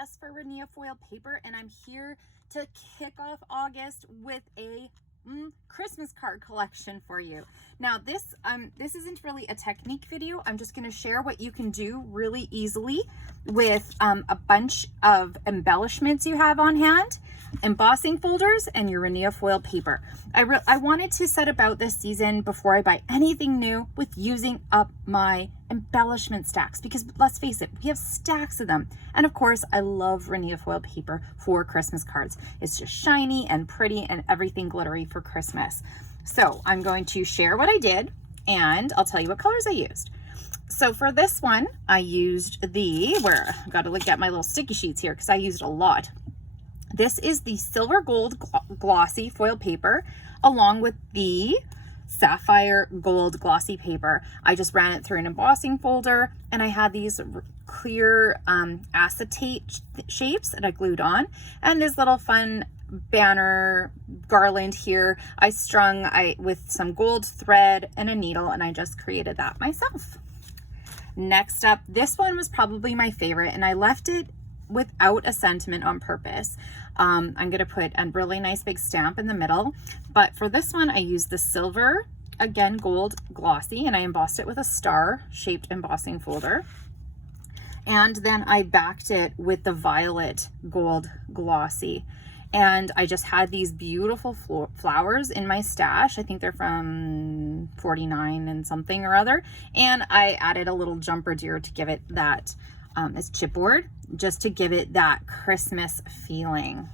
Jess for Rinea Foiled Paper, and I'm here to kick off August with a Christmas card collection for you. Now this isn't really a technique video. I'm just going to share what you can do really easily with a bunch of embellishments you have on hand, embossing folders, and your Rinea Foiled paper. I wanted to set about this season before I buy anything new with using up my embellishment stacks, because let's face it, we have stacks of them. And of course, I love Rinea Foiled paper for Christmas cards. It's just shiny and pretty and everything glittery for Christmas. So I'm going to share what I did, and I'll tell you what colors I used. So for this one, I used I've got to look at my little sticky sheets here because I used a lot. This is the silver gold glossy foil paper along with the sapphire gold glossy paper. I just ran it through an embossing folder, and I had these clear acetate shapes that I glued on, and this little fun banner garland here I strung with some gold thread and a needle, and I just created that myself. Next up, this one was probably my favorite, and I left it without a sentiment on purpose. I'm going to put a really nice big stamp in the middle, but for this one I used the silver, again gold glossy, and I embossed it with a star shaped embossing folder, and then I backed it with the violet gold glossy. And I just had these beautiful flowers in my stash. I think they're from 49 and something or other. And I added a little jumper deer to give it that, it's chipboard, just to give it that Christmas feeling.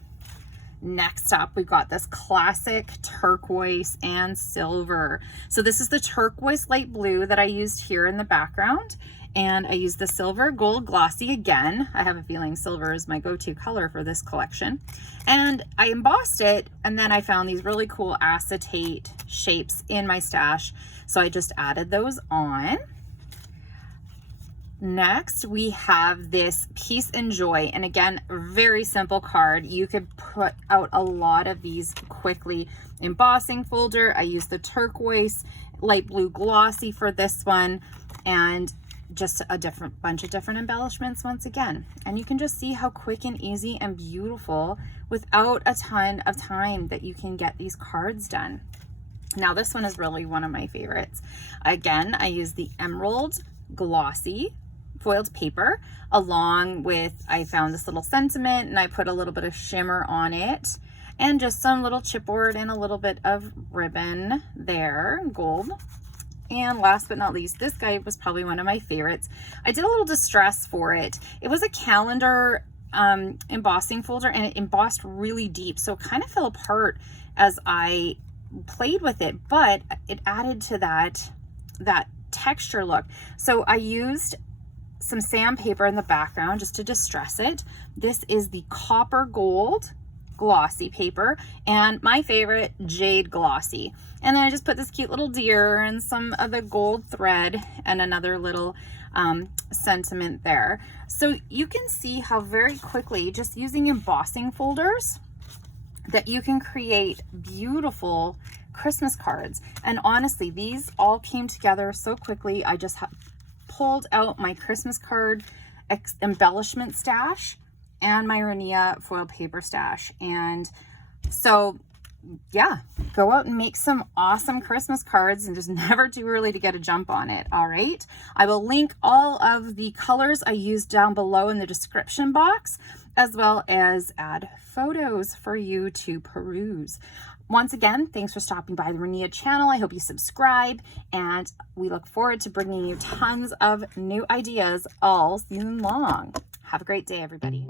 Next up, we've got this classic turquoise and silver. So this is the turquoise light blue that I used here in the background. And I used the silver gold glossy again. I have a feeling silver is my go-to color for this collection. And I embossed it, and then I found these really cool acetate shapes in my stash, so I just added those on. Next, we have this Peace and Joy, and again, very simple card. You could put out a lot of these quickly. Embossing folder, I used the turquoise light blue glossy for this one, and just a bunch of different embellishments once again. And you can just see how quick and easy and beautiful without a ton of time that you can get these cards done. Now this one is really one of my favorites. Again, I used the emerald glossy foiled paper along with, I found this little sentiment and I put a little bit of shimmer on it and just some little chipboard and a little bit of ribbon there, gold. And last but not least, this guy was probably one of my favorites. I did a little distress for it. It was a calendar embossing folder, and it embossed really deep, so it kind of fell apart as I played with it, but it added to that texture look. So I used some sandpaper in the background just to distress it. This is the copper gold glossy paper, and my favorite, jade glossy. And then I just put this cute little deer and some of the gold thread and another little sentiment there. So you can see how very quickly, just using embossing folders, that you can create beautiful Christmas cards. And honestly, these all came together so quickly. I just pulled out my Christmas card embellishment stash and my Rinea Foiled paper stash. And so yeah, go out and make some awesome Christmas cards, and just never too early to get a jump on it. All right, I will link all of the colors I used down below in the description box, as well as add photos for you to peruse. Once again, thanks for stopping by the Rinea channel. I hope you subscribe, and we look forward to bringing you tons of new ideas all season long. Have a great day, everybody.